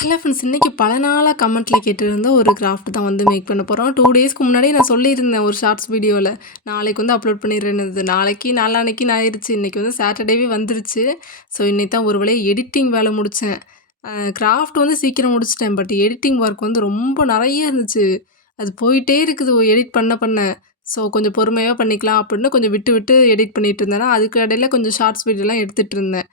Hello friends, இன்றைக்கி பல நாளாக கமெண்ட்டில் கேட்டிருந்த ஒரு கிராஃப்ட் தான் வந்து மேக் பண்ண போகிறோம். 2 டேஸ்க்கு முன்னாடி நான் சொல்லியிருந்தேன் ஒரு ஷார்ட்ஸ் வீடியோவில். நாளைக்கு வந்து அப்லோட் பண்ணிடுறேன்னு. நாளைக்கு நாளான்னைக்கு ஆயிடுச்சு. இன்றைக்கி வந்து சாட்டர்டேவே வந்துருச்சு. ஸோ இன்றைக்கி தான் ஒரு வழியாக எடிட்டிங் வேலை முடித்தேன். கிராஃப்ட் வந்து சீக்கிரம் முடிச்சிட்டேன். பட் எடிட்டிங் ஒர்க் வந்து ரொம்ப நிறைய இருந்துச்சு. அது போயிட்டே இருக்குது எடிட் பண்ண. ஸோ கொஞ்சம் பொறுமையாக பண்ணிக்கலாம் அப்படின்னு கொஞ்சம் விட்டு விட்டு எடிட் பண்ணிகிட்டு இருந்தேன்னா, அதுக்கு இடையில கொஞ்சம் ஷார்ட்ஸ் வீடியோலாம் எடுத்துகிட்டு இருந்தேன்.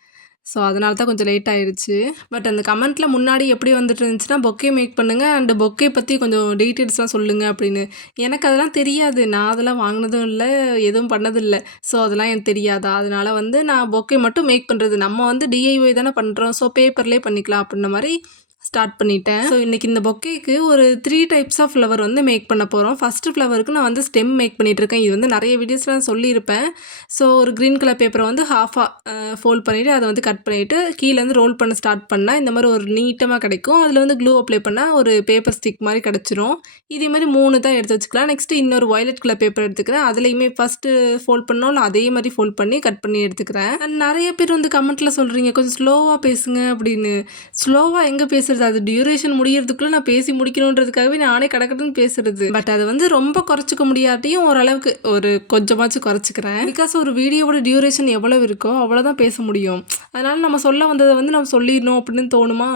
ஸோ அதனால தான் கொஞ்சம் லேட் ஆயிடுச்சு. பட் அந்த கமெண்ட்டில் முன்னாடி எப்படி வந்துட்டு இருந்துச்சுன்னா, பொக்கே மேக் பண்ணுங்கள் அண்ட் பொக்கே பற்றி கொஞ்சம் டீட்டெயில்ஸ்லாம் சொல்லுங்கள் அப்படின்னு. எனக்கு அதெல்லாம் தெரியாது. நான் அதெல்லாம் வாங்கினதும் இல்லை, எதுவும் பண்ணதில்லை. ஸோ அதெல்லாம் எனக்கு தெரியாதா, அதனால வந்து நான் பொக்கே மட்டும் மேக் பண்ணுறது. நம்ம வந்து டிஐஒய் தானே பண்ணுறோம், ஸோ பேப்பர்லேயே பண்ணிக்கலாம் அப்படின்ன மாதிரி ஸ்டார்ட் பண்ணிட்டேன். ஸோ இன்றைக்கி இந்த பொக்கேக்கு ஒரு 3 டைப்ஸ் ஆஃப் ஃப்ளவர் வந்து மேக் பண்ண போகிறோம். ஃபஸ்ட்டு ஃப்ளவருக்கு நான் வந்து ஸ்டெம் மேக் பண்ணிகிட்ருக்கேன். இது வந்து நிறைய வீடியோஸ்லாம் சொல்லியிருப்பேன். ஸோ ஒரு க்ரீன் கலர் பேப்பரை வந்து ஹாஃபாக ஃபோல்ட் பண்ணிவிட்டு அதை வந்து கட் பண்ணிவிட்டு கீழேருந்து ரோல் பண்ண ஸ்டார்ட் பண்ணால் இந்த மாதிரி ஒரு நீட்டமாக கிடைக்கும். அதில் வந்து க்ளூ அப்ளை பண்ணால் ஒரு பேப்பர் ஸ்டிக் மாதிரி கிடச்சிரும். இதே மாதிரி 3 தான் எடுத்து வச்சுக்கலாம். நெக்ஸ்ட்டு இன்னொரு வயலட் கலர் பேப்பர் எடுத்துக்கிறேன். அதுலேயுமே ஃபஸ்ட்டு ஃபோல்ட் பண்ணோம், அதே மாதிரி ஃபோல்ட் பண்ணி கட் பண்ணி எடுத்துக்கிறேன். அண்ட் நிறைய பேர் வந்து கமெண்ட்டில் சொல்கிறீங்க கொஞ்சம் ஸ்லோவாக பேசுங்க அப்படின்னு. ஸ்லோவாக எங்கே பேசுகிறது? அது டியூரேஷன் முடியறதுக்குள்ளே நான் பேசி முடிக்கணுன்றதுக்காகவே நானே கடக்கட்டுன்னு பேசுறது. பட் அது வந்து ரொம்ப குறைச்சிக்க முடியாட்டியும் ஓரளவுக்கு ஒரு கொஞ்சமாச்சும் குறைச்சிக்கிறேன். பிகாஸ் ஒரு வீடியோவோட டியூரேஷன் எவ்வளோ இருக்கோ அவ்வளோதான் பேச முடியும். அதனால் நம்ம சொல்ல வந்ததை வந்து நம்ம சொல்லிடணும் அப்படின்னு தோணுமா,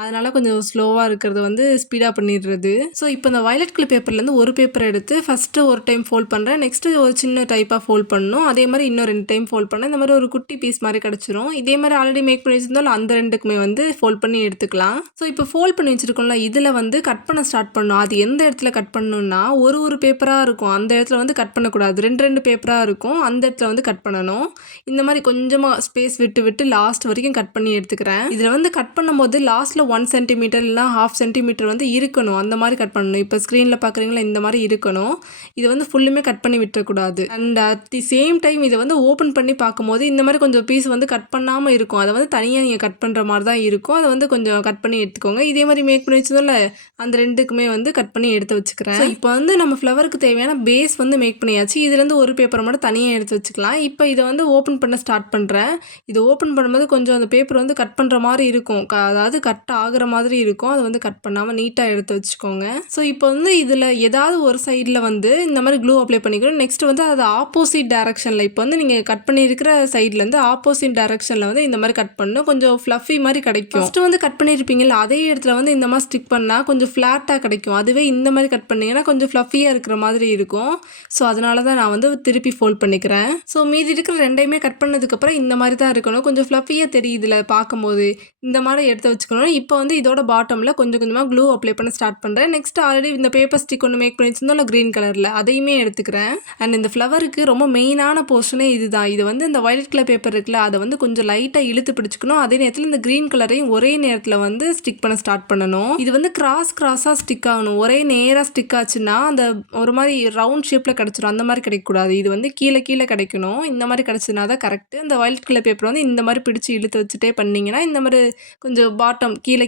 அதனால் கொஞ்சம் ஸ்லோவாக இருக்கிறத வந்து ஸ்பீடாக பண்ணிடுறது. ஸோ இப்போ இந்த வயலட் கலர் பேப்பர்லேருந்து ஒரு பேப்பர் எடுத்து ஃபஸ்ட்டு ஒரு டைம் ஃபோல்ட் பண்ணுறேன். நெக்ஸ்ட்டு ஒரு சின்ன டைப்பாக ஃபோல்ட் பண்ணணும். அதே மாதிரி இன்னும் 2 டைம் ஃபோல்ட் பண்ணேன். இந்த மாதிரி ஒரு குட்டி பீஸ் மாதிரி கிடச்சிரும். இதே மாதிரி ஆல்ரெடி மேக் பண்ணி வச்சிருந்தாலும் அந்த 2க்குமே வந்து ஃபோல்ட் பண்ணி எடுத்துக்கலாம். ஸோ இப்போ ஃபோல்ட் பண்ணி வச்சுருக்கோம்ல, இதில் வந்து கட் பண்ண ஸ்டார்ட் பண்ணணும். அது எந்த இடத்துல கட் பண்ணணும்னா, ஒரு பேப்பராக இருக்கும், அந்த இடத்துல வந்து கட் பண்ணக்கூடாது. 2 பேப்பராக இருக்கும், அந்த இடத்துல வந்து கட் பண்ணணும். இந்த மாதிரி கொஞ்சமாக ஸ்பேஸ் விட்டு விட்டு லாஸ்ட் வரைக்கும் கட் பண்ணி எடுத்துக்கிறேன். இதில் வந்து கட் பண்ணும்போது லாஸ்ட்டில் 1 சென்டிமீட்டர் இல்லைனா 1/2 சென்டிமீட்டர் வந்து இருக்கணும். அந்த மாதிரி கட் பண்ணணும். இப்போ ஸ்க்ரீனில் பார்க்குறீங்களா, இந்த மாதிரி இருக்கணும். இதை வந்து ஃபுல்லுமே கட் பண்ணி விட்டுறக்கூடாது. And at the same time இதை வந்து ஓப்பன் பண்ணி பார்க்கும்போது இந்த மாதிரி கொஞ்சம் பீஸ் வந்து கட் பண்ணாமல் இருக்கும். அதை வந்து தனியாக நீங்கள் கட் பண்ணுற மாதிரி தான் இருக்கும். அதை வந்து கொஞ்சம் கட் பண்ணி எடுத்துக்கோங்க. இதே மாதிரி மேக் பண்ணி வச்சதில்ல, அந்த 2க்குமே வந்து கட் பண்ணி எடுத்து வச்சுக்கிறேன். ஸோ இப்போ வந்து நம்ம ஃப்ளவருக்கு தேவையான பேஸ் வந்து மேக் பண்ணியாச்சு. இதுலேருந்து ஒரு பேப்பரை மட்டும் தனியாக எடுத்து வச்சுக்கலாம். இப்போ இதை வந்து ஓப்பன் பண்ண ஸ்டார்ட் பண்ணுறேன். இது ஓப்பன் பண்ணும்போது கொஞ்சம் அந்த பேப்பர் வந்து கட் பண்ணுற மாதிரி இருக்கும், அதாவது கட் ஆகிற மாதிரி இருக்கும். அதை வந்து கட் பண்ணாமல் நீட்டாக எடுத்து வச்சுக்கோங்க. ஸோ இப்போ வந்து இதில் ஏதாவது ஒரு சைடில் வந்து இந்த மாதிரி க்ளூ அப்ளை பண்ணிக்கணும். நெக்ஸ்ட் வந்து அது ஆப்போசிட் டைரக்ஷனில், இப்போ வந்து நீங்கள் கட் பண்ணியிருக்கிற சைட்லேருந்து ஆப்போசிட் டைரக்ஷனில் வந்து இந்த மாதிரி கட் பண்ணணும். கொஞ்சம் ஃப்ளஃபி மாதிரி கிடைக்கும். ஃபஸ்ட்டு வந்து கட் பண்ணியிருப்பீங்களா, அதே இடத்துல வந்து இந்த மாதிரி ஸ்டிக் பண்ணால் கொஞ்சம் ஃப்ளாட்டாக கிடைக்கும். அதுவே இந்த மாதிரி கட் பண்ணிங்கன்னா கொஞ்சம் ஃப்ளஃபியாக இருக்கிற மாதிரி இருக்கும். ஸோ அதனால தான் நான் வந்து திருப்பி ஃபோல்ட் பண்ணிக்கிறேன். ஸோ மீதி இருக்கிற 2யுமே கட் பண்ணதுக்கப்புறம் இந்த மாதிரி தான் இருக்கணும். கொஞ்சம் ஃப்ளஃபியாக தெரியுதுல பார்க்கும்போது, இந்த மாதிரி எடுத்து வச்சுக்கணும். இப்போ வந்து இதோட பாட்டமில் கொஞ்சம் கொஞ்சமாக க்ளூ அப்ளை பண்ண ஸ்டார்ட் பண்ணுறேன். நெக்ஸ்ட் ஆல்ரெடி இந்த பேப்பர் ஸ்டிக் ஒன்று மேக் பண்ணி வச்சிருந்தோம்ல க்ரீன் கலரில், அதையுமே எடுத்துக்கிறேன். அண்ட் இந்த ஃப்ளவருக்கு ரொம்ப மெயினான போர்ஷனே இதுதான். இது வந்து இந்த வயலட் கலர் பேப்பர் இருக்குல்ல, அதை வந்து கொஞ்சம் லைட்டாக இழுத்து பிடிச்சிக்கணும். அதே நேரத்தில் இந்த க்ரீன் கலரையும் ஒரே நேரத்தில் வந்து ஸ்டிக் பண்ண ஸ்டார்ட் பண்ணணும். இது வந்து கிராஸாக ஸ்டிக் ஆகணும். ஒரே நேராக ஸ்டிக் ஆச்சுன்னா அந்த ஒரு மாதிரி ரவுண்ட் ஷேப்பில் கிடச்சிரும். அந்த மாதிரி கிடைக்கக்கூடாது. இது வந்து கீழே கிடைக்கணும். இந்த மாதிரி கிடச்சதுனா தான் கரெக்டு. இந்த வயலட் கலர் பேப்பர் வந்து இந்த மாதிரி பிடிச்சி இழுத்து வச்சுட்டே பண்ணிங்கன்னா இந்த மாதிரி கொஞ்சம் பாட்டம் கீழே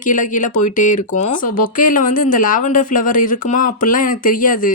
போயிட்டே இருக்கும். ஸோ பொக்கேயில் வந்து இந்த லாவெண்டர் ஃப்ளவர் இருக்குமா அப்படிலாம் எனக்கு தெரியாது.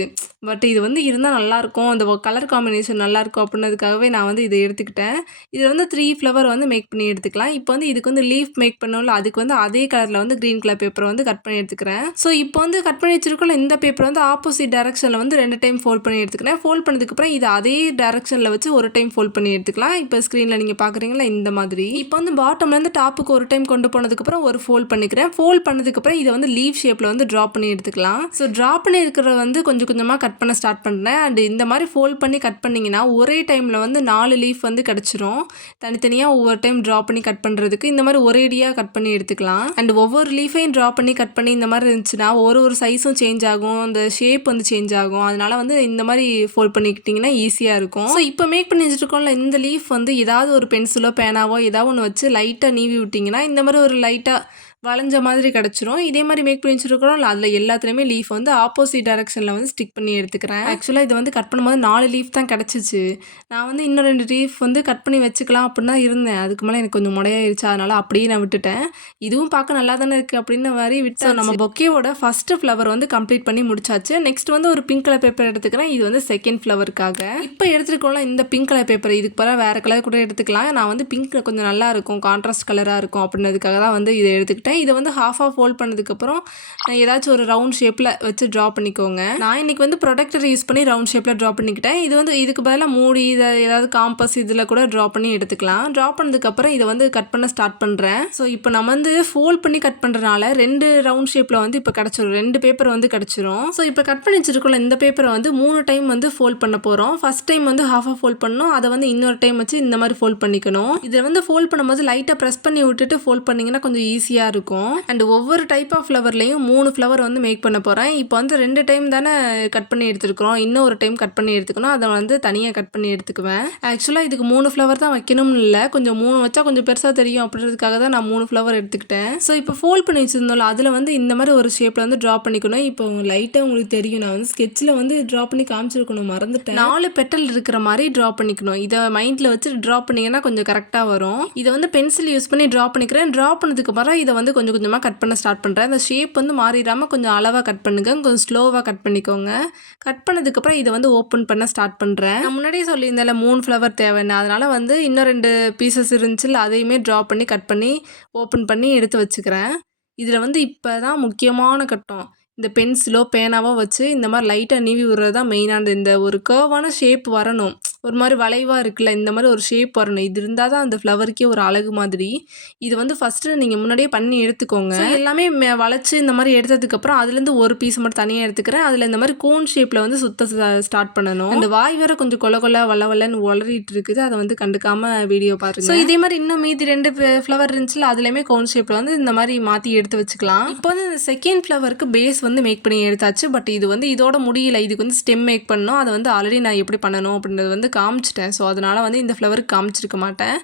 பட் இது வந்து இருந்தால் நல்லாயிருக்கும், அந்த கலர் காம்பினேஷன் நல்லாயிருக்கும் அப்படின்னதுக்காகவே நான் வந்து இதை எடுத்துக்கிட்டேன். இதில் வந்து 3 ஃப்ளவர் வந்து மேக் பண்ணி எடுத்துக்கலாம். இப்போ வந்து இதுக்கு வந்து லீஃப் மேக் பண்ணோம்ல, அதுக்கு வந்து அதே கலரில் வந்து க்ரீன் கலர் பேப்பரை வந்து கட் பண்ணி எடுத்துக்கிறேன். ஸோ இப்போ வந்து கட் பண்ணி வச்சிருக்கோம்ல, இந்த பேப்பர் வந்து ஆப்போசிட் டைரக்ஷனில் வந்து 2 டைம் ஃபோல்ட் பண்ணி எடுத்துக்கிறேன். ஃபோல்ட் பண்ணதுக்கப்புறம் இது அதே டைரக்ஷனில் வச்சு ஒரு டைம் ஃபோல்ட் பண்ணி எடுத்துக்கலாம். இப்போ ஸ்க்ரீனில் நீங்கள் பார்க்குறீங்களா இந்த மாதிரி. இப்போ வந்து பாட்டம்லேருந்து டாப்புக்கு ஒரு டைம் கொண்டு போனதுக்கப்புறம் ஒரு ஃபோல்ட் பண்ணிக்கிறேன். ஃபோல்ட் பண்ணதுக்கப்புறம் இதை வந்து லீவ் ஷேப்பில் வந்து ட்ரா பண்ணி எடுத்துக்கலாம். ஸோ ட்ரா பண்ணி இருக்கிறத வந்து கொஞ்சம் கொஞ்சமாக கட் பண்ண ஸ்டார்ட் பண்ணுறேன். அண்ட் இந்த மாதிரி ஃபோல்ட் பண்ணி கட் பண்ணிங்கன்னா ஒரே டைமில் வந்து 4 லீஃப் வந்து கிடச்சிரும். தனித்தனியாக ஒவ்வொரு டைம் ட்ரா பண்ணி கட் பண்ணுறதுக்கு இந்த மாதிரி ஒரேடியாக கட் பண்ணி எடுத்துக்கலாம். அண்ட் ஒவ்வொரு லீஃபையும் ட்ரா பண்ணி கட் பண்ணி இந்த மாதிரி இருந்துச்சுன்னா ஒரு சைஸும் சேஞ்ச் ஆகும், அந்த ஷேப் வந்து சேஞ்ச் ஆகும். அதனால வந்து இந்த மாதிரி ஃபோல்ட் பண்ணிக்கிட்டிங்கன்னா ஈஸியாக இருக்கும். ஸோ இப்போ மேக் பண்ணி வச்சுருக்கோம்ல, இந்த லீஃப் வந்து ஏதாவது ஒரு பென்சிலோ பேனாவோ ஏதாவது ஒன்று வச்சு லைட்டாக நீவி விட்டிங்கன்னா இந்த மாதிரி ஒரு லைட்டாக வளைஞ்ச மாதிரி கிடச்சிரும். இதே மாதிரி மேக் பண்ணி வச்சுருக்கிறோம், அதில் எல்லாத்துலேயுமே லீஃப் வந்து ஆப்போசிட் டைரக்ஷனில் வந்து ஸ்டிக் பண்ணி எடுத்துக்கிறேன். ஆக்சுவலாக இது வந்து கட் பண்ணும்போது 4 லீஃப் தான் கிடச்சிச்சு. நான் வந்து இன்னும் 2 லீஃப் வந்து கட் பண்ணி வச்சுக்கலாம் அப்படின்னு தான் இருந்தேன். அதுக்கு மேலே எனக்கு கொஞ்சம் முடையாயிருச்சு, அதனால் அப்படியே நான் விட்டுட்டேன். இதுவும் பார்க்க நல்லா தானே இருக்குது அப்படின்னு மாதிரி விட்டு நம்ம பொக்கேவோட ஃபஸ்ட்டு ஃப்ளவர் வந்து கம்ப்ளீட் பண்ணி முடிச்சாச்சு. நெக்ஸ்ட் வந்து ஒரு பிங்க் கலர் பேப்பர் எடுத்துக்கிறேன். இது வந்து செகண்ட் ஃப்ளவருக்காக. இப்போ எடுத்துருக்கோம்ல இந்த பிங்க் கலர் பேப்பர், இதுக்கு பிறகு வேறு கலர் கூட எடுத்துக்கலாம். நான் வந்து பிங்க் கொஞ்சம் நல்லா இருக்கும், கான்ட்ராஸ்ட் கலராக இருக்கும் அப்படின்றதுக்காக தான் வந்து இதை எடுத்துக்கிட்டேன். எடுத்துக்கிட்டேன். இதை வந்து ஹாஃபாக ஃபோல்ட் பண்ணதுக்கப்புறம் ஏதாச்சும் ஒரு ரவுண்ட் ஷேப்பில் வச்சு ட்ரா பண்ணிக்கோங்க. நான் இன்றைக்கி வந்து ப்ரொடக்டர் யூஸ் பண்ணி ரவுண்ட் ஷேப்பில் ட்ரா பண்ணிக்கிட்டேன். இது வந்து இதுக்கு பதிலாக மூடி இதை ஏதாவது காம்பஸ் இதில் கூட ட்ரா பண்ணி எடுத்துக்கலாம். ட்ரா பண்ணதுக்கப்புறம் இதை வந்து கட் பண்ண ஸ்டார்ட் பண்ணுறேன். ஸோ இப்போ நம்ம வந்து ஃபோல்ட் பண்ணி கட் பண்ணுறதுனால 2 ரவுண்ட் ஷேப்பில் வந்து இப்போ கிடச்சிரும், 2 பேப்பர் வந்து கிடச்சிரும். ஸோ இப்போ கட் பண்ணி வச்சிருக்கோம்ல இந்த பேப்பரை வந்து 3 டைம் வந்து ஃபோல்ட் பண்ண போகிறோம். ஃபர்ஸ்ட் டைம் வந்து ஹாஃபாக ஃபோல்ட் பண்ணணும், அதை வந்து இன்னொரு டைம் வச்சு இந்த மாதிரி ஃபோல்ட் பண்ணிக்கணும். இதை வந்து ஃபோல்ட் பண்ணும்போது லைட்டாக ப்ரெஸ் பண்ணி விட்டுட்டு ஃபோல்ட் பண்ணிங்கன்னா கொஞ்சம் ஈஸியாக இருக்கும். அண்ட் ஒவ்வொரு டைப் ஆஃப் ஃப்ளவர்லையும் 3 ஃப்ளவர் வந்து மேக் பண்ண போகிறேன். இப்போ வந்து 2 டைம் தானே கட் பண்ணி எடுத்துருக்கிறோம், இன்னும் ஒரு டைம் கட் பண்ணி எடுத்துக்கணும். அதை வந்து தனியாக கட் பண்ணி எடுத்துக்குவேன். ஆக்சுவலாக இதுக்கு 3 ஃப்ளவர் தான் வைக்கணும்னு இல்லை, கொஞ்சம் 3 வச்சா கொஞ்சம் பெருசாக தெரியும் அப்படின்றதுக்காக தான் நான் 3 ஃப்ளவர் எடுத்துக்கிட்டேன். ஸோ இப்போ ஃபோல்ட் பண்ணி வச்சுருந்தோம்ல அதில் வந்து இந்த மாதிரி ஒரு ஷேப்பில் வந்து ட்ரா பண்ணிக்கணும். இப்போ லைட்டாக உங்களுக்கு தெரியும், நான் வந்து ஸ்கெட்சில் வந்து ட்ரா பண்ணி காமிச்சிருக்கணும், மறந்துட்டேன். 4 பெட்டல் இருக்கிற மாதிரி ட்ரா பண்ணிக்கணும். இதை மைண்டில் வச்சு ட்ரா பண்ணிங்கன்னா கொஞ்சம் கரெக்டாக வரும். இதை வந்து பென்சில் யூஸ் பண்ணி ட்ரா பண்ணிக்கிறேன். ட்ரா பண்ணதுக்கு அப்புறம் இதை வந்து கொஞ்சம் கொஞ்சமாக கட் பண்ண ஸ்டார்ட் பண்ணுறேன். அந்த ஷேப் வந்து மாறிடாமல் கொஞ்சம் அளவாக கட் பண்ணுங்க, கொஞ்சம் ஸ்லோவாக கட் பண்ணிக்கோங்க. கட் பண்ணதுக்கப்புறம் இதை வந்து ஓப்பன் பண்ண ஸ்டார்ட் பண்ணுறேன். நான் முன்னாடியே சொல்லியிருந்தேன்ல 3 ஃப்ளவர் தேவைன்னு, அதனால் வந்து இன்னும் 2 பீசஸ் இருந்துச்சுல அதையுமே ட்ரா பண்ணி கட் பண்ணி ஓப்பன் பண்ணி எடுத்து வச்சுக்கிறேன். இதில் வந்து இப்போ தான் முக்கியமான கட்டம். இந்த பென்சிலோ பேனாவோ வச்சு இந்த மாதிரி லைட்டாக நீவி விடுறது தான் மெயினானது. இந்த ஒரு கர்வான ஷேப் வரணும், ஒரு மாதிரி வளைவாக இருக்குல்ல, இந்த மாதிரி ஒரு ஷேப் வரணும். இது இருந்தால் தான் அந்த ஃப்ளவருக்கே ஒரு அழகு மாதிரி. இது வந்து ஃபஸ்ட்டு நீங்கள் முன்னாடியே பண்ணி எடுத்துக்கோங்க. எல்லாமே வளைச்சி இந்த மாதிரி எடுத்ததுக்கப்புறம் அதுலேருந்து ஒரு பீஸ் மட்டும் தனியாக எடுத்துக்கிறேன். அதில் இந்த மாதிரி கோன் ஷேப்பில் வந்து சுத்த ஸ்டார்ட் பண்ணணும். அந்த வாய் வேற கொஞ்சம் கொல வளன்னு உளறிட்டு இருக்குது, அதை வந்து கண்டுக்காமல் வீடியோ பாருங்க. ஸோ இதே மாதிரி இன்னும் மீதி 2 ஃப்ளவர் இருந்துச்சுல அதுலேயுமே கோன் ஷேப்பில் வந்து இந்த மாதிரி மாற்றி எடுத்து வச்சுக்கலாம். இப்போ வந்து இந்த செகண்ட் ஃப்ளவருக்கு பேஸ் வந்து மேக் பண்ணி எடுத்தாச்சு. பட் இது வந்து இதோட முடியல, இதுக்கு வந்து ஸ்டெம் மேக் பண்ணணும். அதை வந்து ஆல்ரெடி நான் எப்படி பண்ணணும் அப்படின்றது வந்து காமிச்சிட்டேன். ஸோ அதனால் வந்து இந்த ஃப்ளவருக்கு காமிச்சிருக்க மாட்டேன்.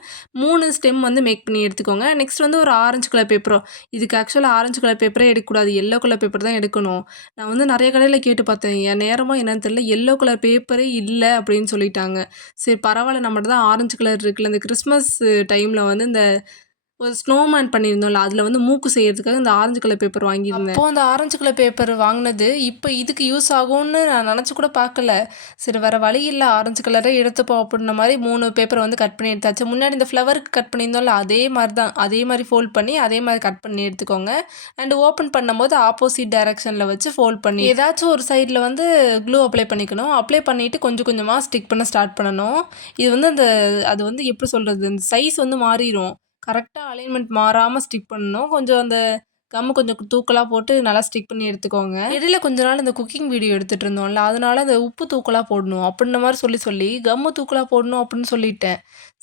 3 ஸ்டெம் வந்து மேக் பண்ணி எடுத்துக்கோங்க. நெக்ஸ்ட் வந்து ஒரு ஆரஞ்சு கலர் பேப்பரோ, இதுக்கு ஆக்சுவலாக ஆரஞ்சு கலர் பேப்பரே எடுக்கக்கூடாது, எல்லோ கலர் பேப்பர் தான் எடுக்கணும். நான் வந்து நிறைய கடையில் கேட்டு பார்த்தேன், என் நேரமோ என்னன்னு தெரியல, எல்லோ கலர் பேப்பரே இல்லை அப்படின்னு சொல்லிட்டாங்க. சரி பரவாயில்ல, நம்மகிட்ட தான் ஆரஞ்சு கலர் இருக்குல்ல. இந்த கிறிஸ்மஸ் டைமில் வந்து இந்த ஒரு ஸ்னோமேன் பண்ணியிருந்தோம்ல, அதில் வந்து மூக்கு செய்யறதுக்காக இந்த ஆரஞ்சு கலர் பேப்பர் வாங்கியிருந்தேன். அப்போது அந்த ஆரஞ்சு கலர் பேப்பர் வாங்கினது இப்போ இதுக்கு யூஸ் ஆகும்னு நான் நினச்சி கூட பார்க்கல. சரி வேறு வழி இல்லை, ஆரஞ்சு கலரே எடுத்துப்போம் அப்படின்ன மாதிரி 3 பேப்பர் வந்து கட் பண்ணி எடுத்தாச்சு. முன்னாடி இந்த ஃப்ளவருக்கு கட் பண்ணியிருந்தோம்ல அதே மாதிரி தான், அதே மாதிரி ஃபோல்ட் பண்ணி அதே மாதிரி கட் பண்ணி எடுத்துக்கோங்க. அண்ட் ஓப்பன் பண்ணும்போது ஆப்போசிட் டைரக்ஷனில் வச்சு ஃபோல்ட் பண்ணி ஏதாச்சும் ஒரு சைடில் வந்து க்ளூ அப்ளை பண்ணிக்கணும். அப்ளை பண்ணிவிட்டு கொஞ்சம் கொஞ்சமாக ஸ்டிக் பண்ண ஸ்டார்ட் பண்ணணும். இது வந்து அது வந்து எப்படி சொல்கிறது, இந்த சைஸ் வந்து மாறிடும். கரெக்டாக அலைன்மெண்ட் மாறாமல் ஸ்டிக் பண்ணணும். கொஞ்சம் அந்த கம்மு கொஞ்சம் தூக்கலாக போட்டு நல்லா ஸ்டிக் பண்ணி எடுத்துக்கோங்க. இடையில கொஞ்ச நாள் இந்த குக்கிங் வீடியோ எடுத்துகிட்டு இருந்தோம்ல, அதனால அந்த உப்பு தூக்கலாக போடணும் அப்படின்ன மாதிரி சொல்லி கம்மு தூக்கலாக போடணும் அப்படின்னு சொல்லிட்டேன்.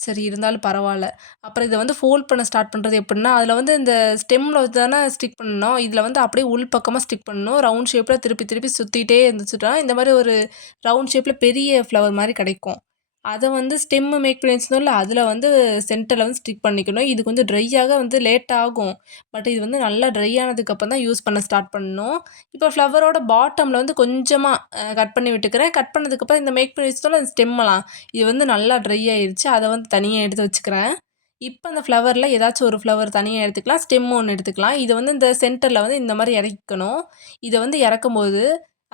சரி இருந்தாலும் பரவாயில்ல. அப்புறம் இதை வந்து ஃபோல்ட் பண்ண ஸ்டார்ட் பண்ணுறது எப்படின்னா, அதில் வந்து இந்த ஸ்டெம்மில் வச்சு தானே ஸ்டிக் பண்ணணும், இதில் வந்து அப்படியே உள் பக்கமாக ஸ்டிக் பண்ணணும். ரவுண்ட் ஷேப்பில் திருப்பி திருப்பி சுற்றிட்டே இருந்துச்சுன்னா இந்த மாதிரி ஒரு ரவுண்ட் ஷேப்பில் பெரிய ஃப்ளவர் மாதிரி கிடைக்கும். அதை வந்து ஸ்டெம்மு மேக் பண்ணி வச்சுருந்தோம்ல அதில் வந்து சென்டரில் வந்து ஸ்டிக் பண்ணிக்கணும். இது கொஞ்சம் ட்ரையாக வந்து லேட் ஆகும். பட் இது வந்து நல்லா ட்ரை ஆனதுக்கப்புறம் தான் யூஸ் பண்ண ஸ்டார்ட் பண்ணணும். இப்போ ஃப்ளவரோட பாட்டமில் வந்து கொஞ்சமாக கட் பண்ணி விட்டுக்கிறேன். கட் பண்ணதுக்கப்புறம் இந்த மேக் பண்ணி வச்சுட்டோம்ல அந்த ஸ்டெம்மெல்லாம் இது வந்து நல்லா ட்ரை ஆயிடுச்சு. அதை வந்து தனியாக எடுத்து வச்சுக்கிறேன். இப்போ அந்த ஃப்ளவரில் ஏதாச்சும் ஒரு ஃப்ளவர் தனியாக எடுத்துக்கலாம், ஸ்டெம் ஒன்று எடுத்துக்கலாம். இதை வந்து இந்த சென்டரில் வந்து இந்த மாதிரி இறக்கணும். இதை வந்து இறக்கும்போது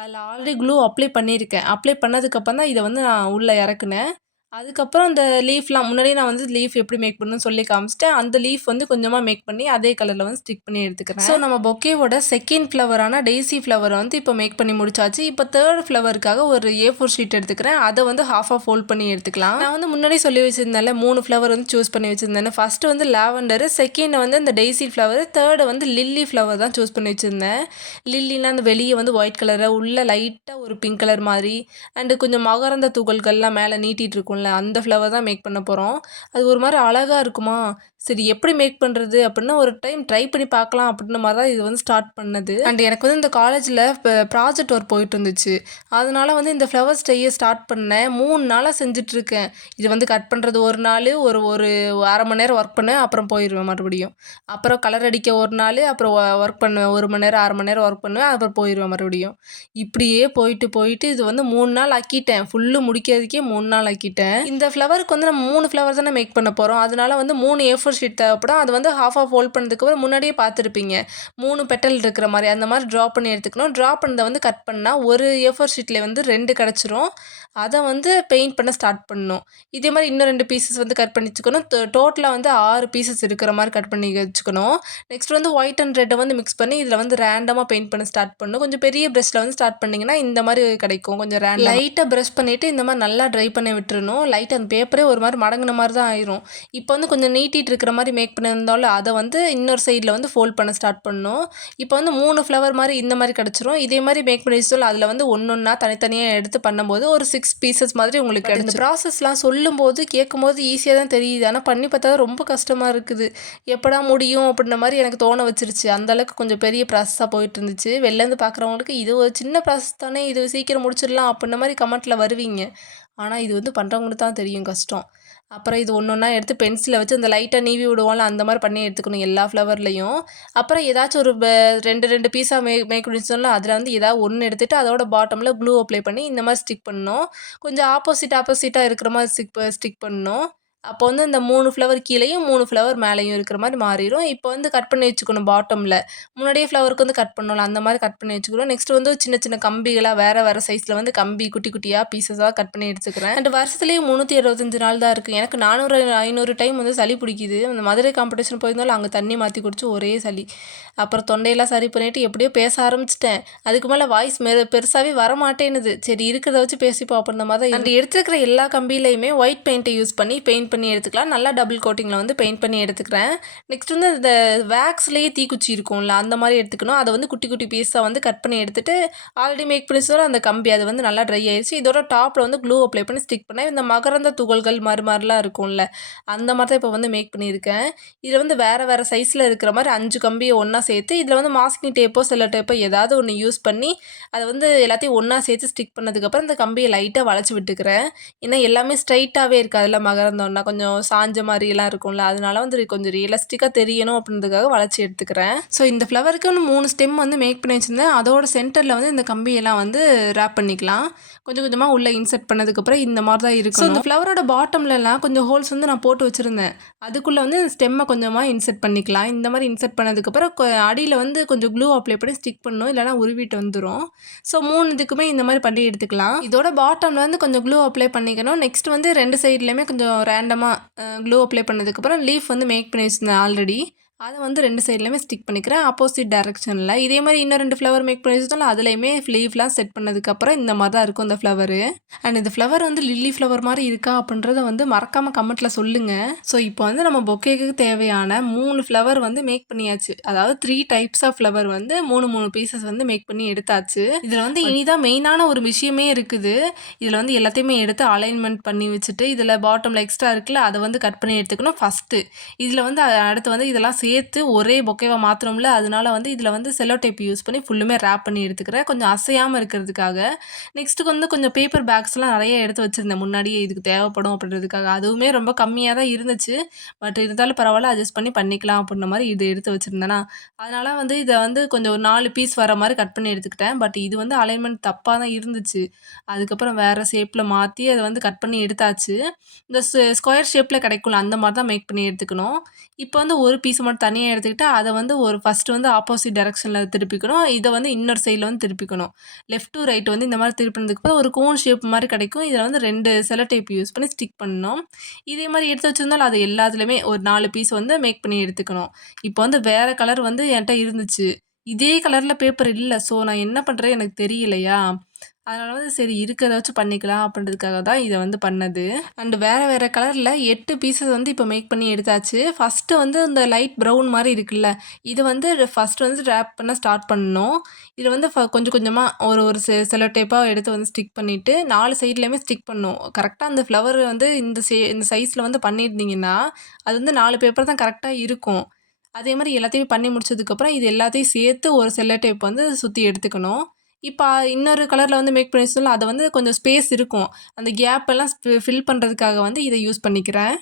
அதில் ஆல்ரெடி க்ளூ அப்ளை பண்ணியிருக்கேன். அப்ளை பண்ணதுக்கப்புறம் தான் இதை வந்து நான் உள்ளே இறக்குனேன். அதுக்கப்புறம் அந்த லீஃப்லாம் முன்னாடியே நான் வந்து லீஃப் எப்படி மேக் பண்ணணும்னு சொல்லி காமிச்சிட்டேன். அந்த லீஃப் வந்து கொஞ்சமாக மேக் பண்ணி அதே கலரில் வந்து ஸ்டிக் பண்ணி எடுத்துக்கிறேன். ஸோ நம்ம பொக்கேவோட செகண்ட் ஃப்ளவரான டெய்ஸி ஃப்ளவரை வந்து இப்போ மேக் பண்ணி முடிச்சாச்சு. இப்போ தேர்ட் ஃப்ளவருக்காக ஒரு A4 ஷீட் எடுத்துக்கிறேன். அதை வந்து ஹாஃபாக ஃபோல்ட் பண்ணி எடுத்துக்கலாம். நான் வந்து முன்னாடி சொல்லி வச்சுருந்தேன்ல 3 ஃப்ளவர் வந்து சூஸ் பண்ணி வச்சுருந்தேன். ஃபஸ்ட்டு வந்து லாவெண்டரு, செகண்ட் வந்து இந்த டெய்ஸி ஃப்ளவர், தேர்டு வந்து லில்லி ஃப்ளவர் தான் சூஸ் பண்ணி வச்சுருந்தேன். லில்லிலாம் அந்த வெளியே வந்து ஒயிட் கலரு, உள்ள லைட்டாக ஒரு பிங்க் கலர் மாதிரி அண்டு கொஞ்சம் மகரந்த துகள்கள்லாம் மேலே நீட்டிகிட்டு இருக்கும்ல, அந்த ஃப்ளவர் தான் மேக் பண்ண போகிறோம். அது ஒரு மாதிரி அழகாக இருக்குமா, சரி எப்படி மேக் பண்ணுறது அப்படின்னு ஒரு டைம் ட்ரை பண்ணி பார்க்கலாம் அப்படின்ற மாதிரி தான் இது வந்து ஸ்டார்ட் பண்ணது. அண்ட் எனக்கு வந்து இந்த காலேஜில் இப்போ ப்ராஜெக்ட் ஒர்க் போயிட்டு இருந்துச்சு, அதனால வந்து இந்த ஃப்ளவர்ஸ் செய்ய ஸ்டார்ட் பண்ணேன். 3 நாளாக செஞ்சிட்ருக்கேன். இது வந்து கட் பண்ணுறது ஒரு நாள், ஒரு ஒரு அரை மணி நேரம் ஒர்க் பண்ணேன், அப்புறம் போயிடுவேன் மறுபடியும். அப்புறம் கலர் அடிக்க ஒரு நாள், அப்புறம் ஒர்க் பண்ணுவேன் 1 மணி நேரம் 1/2 மணி நேரம் ஒர்க் பண்ணுவேன், அப்புறம் போயிடுவேன் மறுபடியும். இப்படியே போயிட்டு இது வந்து 3 நாள் ஆக்கிட்டேன். ஃபுல்லு முடிக்கிறதுக்கே 3 நாள் ஆக்கிட்டேன். இந்த ஃப்ளவருக்கு வந்து நம்ம 3 ஃப்ளவர் தானே மேக் பண்ண போகிறோம், அதனால வந்து 3 A4 ஷீட் தேவைப்படும். அது வந்து ஹாஃபாக ஃபோல்ட் பண்ணதுக்கப்புறம் முன்னாடியே பார்த்துருப்பீங்க 3 பெட்டல் இருக்கிற மாதிரி, அந்த மாதிரி ட்ரா பண்ணி எடுத்துக்கணும். ட்ரா பண்ணதை வந்து கட் பண்ணால் ஒரு A4 ஷீட்டில் வந்து 2 கிடச்சிரும். அதை வந்து பெயிண்ட் பண்ண ஸ்டார்ட் பண்ணணும். இதே மாதிரி இன்னும் 2 பீசஸ் வந்து கட் பண்ணி வச்சுக்கணும். டோட்டலாக வந்து 6 பீசஸ் இருக்கிற மாதிரி கட் பண்ணி வச்சுக்கணும். நெக்ஸ்ட் வந்து ஒயிட் அண்ட் ரெட்டை வந்து மிக்ஸ் பண்ணி இதில் வந்து ரேண்டமாக பெயிண்ட் பண்ண ஸ்டார்ட் பண்ணணும். கொஞ்சம் பெரிய ப்ரஷ்ல வந்து ஸ்டார்ட் பண்ணிங்கன்னா இந்த மாதிரி கிடைக்கும். கொஞ்சம் லைட்டாக ப்ரஷ் பண்ணிவிட்டு இந்த மாதிரி நல்லா ட்ரை பண்ணி விட்டுறணும். லைட்டாக அந்த பேப்பரே ஒரு மாதிரி மடங்கின மாதிரி தான் ஆயிரும். இப்போ வந்து கொஞ்சம் நீட்டிட்டு இருக்கிற மாதிரி மேக் பண்ணியிருந்தாலும் அதை வந்து இன்னொரு சைடில் வந்து ஃபோல்ட் பண்ண ஸ்டார்ட் பண்ணணும். இப்போ வந்து 3 ஃப்ளவர் மாதிரி இந்த மாதிரி கிடச்சிரும். இதே மாதிரி மேக் பண்ணி வச்சாலும் அதில் வந்து ஒன்றா தனித்தனியாக எடுத்து பண்ணும்போது ஒரு 6 பீசஸ் மாதிரி உங்களுக்கு இந்த ப்ராசஸ்லாம் சொல்லும்போது கேட்கும்போது ஈஸியாக தான் தெரியுது. ஆனால் பண்ணி பார்த்தா ரொம்ப கஷ்டமாக இருக்குது. எப்படா முடியும் அப்படின்ற மாதிரி எனக்கு தோண வச்சிருச்சு. அந்தளவுக்கு கொஞ்சம் பெரிய ப்ராசஸாக போயிட்டு இருந்துச்சு. வெளிலேருந்து பார்க்குறவங்களுக்கு இது ஒரு சின்ன ப்ராசஸ் தானே, இது சீக்கிரம் முடிச்சிடலாம் அப்படின்ற மாதிரி கமெண்ட்டில் வருவீங்க. ஆனால் இது வந்து பண்ணுறவங்களுக்கு தான் தெரியும் கஷ்டம். அப்புறம் இது ஒன்றா எடுத்து பென்சிலை வச்சு அந்த லைட்டாக நீவி விடுவோம்ல அந்த மாதிரி பண்ணி எடுத்துக்கணும் எல்லா ஃப்ளவர்லேயும். அப்புறம் ஏதாச்சும் ஒரு 2 பீஸாக மேக் பண்ணி சொன்னால் அதில் வந்து ஏதாவது ஒன்று எடுத்துகிட்டு அதோட பாட்டமில் க்ளூ அப்ளை பண்ணி இந்த மாதிரி ஸ்டிக் பண்ணணும். கொஞ்சம் ஆப்போசிட்டாக இருக்கிற மாதிரி ஸ்டிக் பண்ணணும். அப்போ வந்து இந்த 3 ஃப்ளவர் கீழேயும் 3 ஃப்ளவர் மேலேயும் இருக்கிற மாதிரி மாறிடும். இப்போ வந்து கட் பண்ணி வச்சுக்கணும் பாட்டமில். முன்னாடியே ஃப்ளவருக்கு வந்து கட் பண்ணணும் அந்த மாதிரி கட் பண்ணி வச்சுக்கணும். நெக்ஸ்ட் வந்து சின்ன சின்ன கம்பிகளாக வேறு சைஸில் வந்து கம்பி குட்டி குட்டியாக பீசஸாக கட் பண்ணி எடுத்துக்கிறேன். அண்ட் வருஷத்துலேயே 365 நாள் தான் இருக்குது. எனக்கு 400 500 டைம் வந்து சளி பிடிக்குது. அந்த மதுரை காம்படிஷன் போயிருந்தாலும் அங்கே தண்ணி மாற்றி குடிச்சு ஒரே சளி. அப்புறம் தொண்டையெல்லாம் சரி பண்ணிவிட்டு எப்படியோ பேச ஆரம்பிச்சிட்டேன். அதுக்கு மேலே வாய்ஸ் பெருசாகவே வரமாட்டேனுது. சரி இருக்கிறத வச்சு பேசிப்போம் அப்படின்ற மாதிரி தான். அண்ட் எடுத்துக்கிற எல்லா கம்பியிலையுமே ஒயிட் பெயிண்ட்டை யூஸ் பண்ணி பெயிண்ட் பண்ணி எடுத்துக்கலாம். நல்லா டபுள் கோட்டிங்கில் வந்து பெயிண்ட் பண்ணி எடுத்துக்கிறேன். நெக்ஸ்ட் வந்து இந்த வேக்ஸ்லேயே தீக்குச்சி இருக்கும்ல அந்த மாதிரி எடுத்துக்கணும். அதை வந்து குட்டி குட்டி பீஸாக வந்து கட் பண்ணி எடுத்துகிட்டு ஆல்ரெடி மேக் பண்ணி அந்த கம்பி அது வந்து நல்லா ட்ரை ஆயிடுச்சு. இதோட டாப்பில் வந்து க்ளூ அப்ளை பண்ணி ஸ்டிக் பண்ணேன். இந்த மகரந்த துகள்கள் மாதிரிலாம் இருக்கும்ல அந்த மாதிரி தான் இப்போ வந்து மேக் பண்ணியிருக்கேன். இதில் வந்து வேறு சைஸில் இருக்கிற மாதிரி 5 கம்பியை ஒன்றா சேர்த்து இதில் வந்து மாஸ்கிங் டேப்போ செல்லோ டேப்போ ஏதாவது ஒன்று யூஸ் பண்ணி அதை வந்து எல்லாத்தையும் ஒன்றா சேர்த்து ஸ்டிக் பண்ணதுக்கப்புறம் இந்த கம்பியை லைட்டாக வளைச்சி விட்டுக்கிறேன். ஏன்னா எல்லாமே ஸ்ட்ரைட்டாகவே இருக்காதுல்ல மகரந்தம்னா கொஞ்சம் சாஞ்ச மாதிரிலாம் இருக்கும்ல அதனால வந்து கொஞ்சம் ரியலிஸ்டிக்காக தெரியணும் அப்படின்றதுக்காக வளைச்சி எடுத்துக்கிறேன். ஸோ இந்த ஃப்ளவருக்கு ஒன்று 3 ஸ்டெம் வந்து மேக் பண்ணி வச்சுருந்தேன். அதோட சென்டரில் வந்து இந்த கம்பியெல்லாம் வந்து ரேப் பண்ணிக்கலாம். கொஞ்சம் கொஞ்சமாக உள்ளே இன்செர்ட் பண்ணதுக்கப்புறம் இந்த மாதிரி தான் இருக்கும். ஸோ இந்த ஃப்ளவரோட பாட்டம்லலாம் கொஞ்சம் ஹோல்ஸ் வந்து நான் போட்டு வச்சுருந்தேன். அதுக்குள்ளே வந்து ஸ்டெம்மை கொஞ்சமாக இன்செர்ட் பண்ணிக்கலாம். இந்த மாதிரி இன்செர்ட் பண்ணதுக்கப்புறம் அடியில் வந்து கொஞ்சம் க்ளூ அப்ளை பண்ணி ஸ்டிக் பண்ணணும், இல்லைனா உருவிட்டு வந்துடும். ஸோ 3 இதுக்குமே இந்த மாதிரி பண்ணி எடுத்துக்கலாம். இதோட பாட்டமில் வந்து கொஞ்சம் க்ளூ அப்ளை பண்ணிக்கணும். நெக்ஸ்ட் வந்து 2 சைட்லேயுமே கொஞ்சம் ரேண்டமாக க்ளூ அப்ளை பண்ணதுக்கப்புறம் லீஃப் வந்து மேக் பண்ணி வச்சுருந்தேன் ஆல்ரெடி. அதை வந்து 2 சைட்லையுமே ஸ்டிக் பண்ணிக்கிறேன் ஆப்போசிட் டைரக்ஷனில். இதே மாதிரி இன்னும் 2 ஃப்ளவர் மேக் பண்ணி வச்சுருந்தாலும் அதுலேயுமே லீஃப்லாம் செட் பண்ணதுக்கப்புறம் இந்த மாதிரி தான் இருக்கும் இந்த ஃப்ளவரு. அண்ட் இந்த ஃப்ளவர் வந்து லில்லி ஃப்ளவர் மாதிரி இருக்கா அப்படின்றத வந்து மறக்காமல் கமெண்ட்டில் சொல்லுங்கள். ஸோ இப்போ வந்து நம்ம பொக்கேக்கு தேவையான 3 ஃப்ளவர் வந்து மேக் பண்ணியாச்சு. அதாவது 3 டைப்ஸ் ஆஃப் ஃப்ளவர் வந்து 3 பீசஸ் வந்து மேக் பண்ணி எடுத்தாச்சு. இதில் வந்து இனிதான் மெயினான ஒரு விஷயமே இருக்குது. இதில் வந்து எல்லாத்தையுமே எடுத்து அலைன்மெண்ட் பண்ணி வச்சுட்டு இதில் பாட்டமில் எக்ஸ்ட்ரா இருக்குல்ல அதை வந்து கட் பண்ணி எடுத்துக்கணும் ஃபஸ்ட்டு. இதில் வந்து அடுத்து வந்து இதெல்லாம் சேர்த்து ஒரே பொக்கேவாக மாத்திரம்ல அதனால வந்து இதில் வந்து செல்லோ டேப் யூஸ் பண்ணி ஃபுல்லுமே ரேப் பண்ணி எடுத்துக்கிறேன் கொஞ்சம் அசையாமல் இருக்கிறதுக்காக. நெக்ஸ்ட்டு வந்து கொஞ்சம் பேப்பர் பேக்ஸ்லாம் நிறைய எடுத்து வச்சுருந்தேன் முன்னாடியே இதுக்கு தேவைப்படும் அப்படின்றதுக்காக. அதுவுமே ரொம்ப கம்மியாக தான் இருந்துச்சு. பட் இருந்தாலும் பரவாயில்ல அட்ஜஸ்ட் பண்ணி பண்ணிக்கலாம் அப்படின்ற மாதிரி இது எடுத்து வச்சுருந்தேன்னா அதனால் வந்து இதை வந்து கொஞ்சம் ஒரு 4 பீஸ் வர மாதிரி கட் பண்ணி எடுத்துக்கிட்டேன். பட் இது வந்து அலைன்மெண்ட் தப்பாக தான் இருந்துச்சு. அதுக்கப்புறம் வேறு ஷேப்பில் மாற்றி அதை வந்து கட் பண்ணி எடுத்தாச்சு. இந்த ஸ்கொயர் ஷேப்பில் கிடைக்கும்ல அந்த மாதிரி தான் மேக் பண்ணி எடுத்துக்கணும். இப்போ வந்து ஒரு பீஸ் மட்டும் தனியாக எடுத்துக்கிட்டு அதை வந்து ஃபஸ்ட்டு வந்து ஆப்போசிட் டைரக்ஷனில் திருப்பிக்கணும். இதை வந்து இன்னொரு சைடில் வந்து திருப்பிக்கணும். லெஃப்ட் டு ரைட் வந்து இந்த மாதிரி திருப்பினதுக்கப்புறம் ஒரு கோன் ஷேப் மாதிரி கிடைக்கும். இதில் வந்து 2 செல்லோ டேப் யூஸ் பண்ணி ஸ்டிக் பண்ணணும். இதே மாதிரி எடுத்து வச்சுருந்தாலும் அது எல்லாத்துலேயுமே ஒரு 4 பீஸ் வந்து மேக் பண்ணி எடுத்துக்கணும். இப்போ வந்து வேறு கலர் வந்து என்கிட்ட இருந்துச்சு. இதே கலரில் பேப்பர் இல்லை. ஸோ நான் என்ன பண்ணுறேன் எனக்கு தெரியலையா, அதனால வந்து சரி இருக்கிறத வச்சு பண்ணிக்கலாம் அப்படின்றதுக்காக தான் இதை வந்து பண்ணது. அண்ட் வேறு கலரில் 8 பீசஸ் வந்து இப்போ மேக் பண்ணி எடுத்தாச்சு. ஃபஸ்ட்டு வந்து இந்த லைட் ப்ரௌன் மாதிரி இருக்குல்ல இதை வந்து ஃபஸ்ட்டு வந்து ரேப் பண்ண ஸ்டார்ட் பண்ணணும். இதில் வந்து கொஞ்சம் கொஞ்சமாக ஒரு செல்லோ டேப்பாக எடுத்து வந்து ஸ்டிக் பண்ணிவிட்டு 4 சைட்லேயுமே ஸ்டிக் பண்ணணும். கரெக்டாக அந்த ஃப்ளவர் வந்து இந்த சைஸில் வந்து பண்ணியிருந்தீங்கன்னா அது வந்து 4 பேப்பர் தான் கரெக்டாக இருக்கும். அதே மாதிரி எல்லாத்தையும் பண்ணி முடிச்சதுக்கப்புறம் இது எல்லாத்தையும் சேர்த்து ஒரு செல்லோ டேப் வந்து சுற்றி எடுத்துக்கணும். இப்போ இன்னொரு கலரில் வந்து மேக் பண்ணி சொல்ல அதை வந்து கொஞ்சம் ஸ்பேஸ் இருக்கும். அந்த கேப்பெல்லாம் ஃபில் பண்ணுறதுக்காக வந்து இதை யூஸ் பண்ணிக்கிறேன்.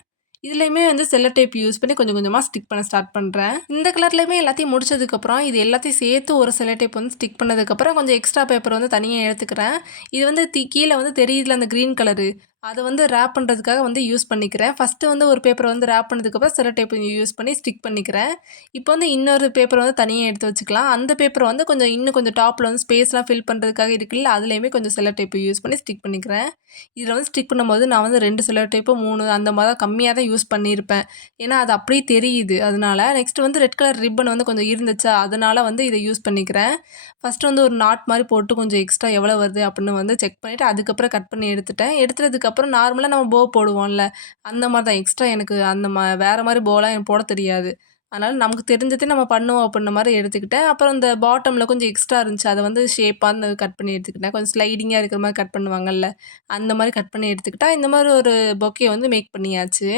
இதுலேயுமே வந்து செல்லோ டேப் யூஸ் பண்ணி கொஞ்சம் கொஞ்சமாக ஸ்டிக் பண்ண ஸ்டார்ட் பண்ணுறேன். இந்த கலர்லேயுமே எல்லாத்தையும் முடிச்சதுக்கப்புறம் இது எல்லாத்தையும் சேர்த்து ஒரு செல்லோ டேப் வந்து ஸ்டிக் பண்ணதுக்கப்புறம் கொஞ்சம் எக்ஸ்ட்ரா பேப்பர் வந்து தனியாக எடுத்துக்கிறேன். இது வந்து கீழே வந்து தெரியுதுல அந்த க்ரீன் கலரு அத வந்து ரேப் பண்ணுறதுக்காக வந்து யூஸ் பண்ணிக்கிறேன். ஃபஸ்ட்டு வந்து ஒரு பேப்பர வந்து ரேப் பண்ணதுக்கப்புறம் செல்லோ டேப் யூஸ் பண்ணி ஸ்டிக் பண்ணிக்கிறேன். இப்போ வந்து இன்னொரு பேப்பர் வந்து தனியா எடுத்து வச்சுக்கலாம். அந்த பேப்பர வந்து இன்னும் கொஞ்சம் டாப்ல வந்து ஸ்பேஸ்லாம் ஃபில் பண்ணுறதுக்காக இருக்குல்ல, அதுலயுமே கொஞ்சம் செல்லோ டேப் யூஸ் பண்ணி ஸ்டிக் பண்ணிக்கிறேன். இதில வந்து ஸ்டிக் பண்ணும்போது நான் வந்து 2 செல்லோ டேப்பு 3 அந்த மாரி தான் கம்மியா தான் யூஸ் பண்ணியிருப்பேன். ஏன்னா அது அப்படியே தெரியுது அதனால. நெக்ஸ்ட் வந்து ரெட் கலர் ரிப்பன் வந்து கொஞ்சம் இருந்துச்சா, அதனால வந்து இத யூஸ் பண்ணிக்கிறேன். ஃபஸ்ட்டு வந்து ஒரு நாட் மாரி போட்டு கொஞ்சம் எக்ஸ்ட்ரா எவ்வளோ வருது அப்படின்னு வந்து செக் பண்ணிவிட்டு, அதுக்கப்புறம் கட் பண்ணி எடுத்துட்டேன். எடுத்ததுக்கப்புறம் நார்மலா நம்ம போ போடுவோம்ல, அந்த மாரி தான். எக்ஸ்ட்ரா எனக்கு அந்த வேற மாரி போலாம் எனக்கு போட தெரியாது. அதனால நமக்கு தெரிஞ்சத நம்ம பண்ணுவோம் அப்படின்ன மாரி எடுத்துக்கிட்டேன். அப்புறம் இந்த பாட்டம்ல கொஞ்சம் எக்ஸ்ட்ரா இருந்துச்சு. அத வந்து ஷேப்பா கட் பண்ணி எடுத்துக்கிட்டேன். கொஞ்சம் ஸ்லைடிங்கா இருக்கிற மாரி கட் பண்ணுவாங்கல்ல, அந்த மாரி கட் பண்ணி எடுத்துக்கிட்டா, இந்த மாரி ஒரு பொக்கே வந்து மேக் பண்ணியாச்சு.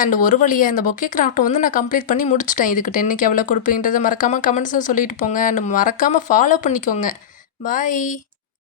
அண்ட் ஒரு வழியா இந்த பொக்கே கிராஃப்ட்ட வந்து நான் கம்ப்ளீட் பண்ணி முடிச்சுட்டேன். இதுக்கு 10க்கு எவ்வளோ குடுப்பீங்கன்றத மறக்காம கமெண்ட்ஸ்ல சொல்லிட்டு போங்க. அண்ட் மறக்காம ஃபாலோ பண்ணிக்கோங்க. பாய்.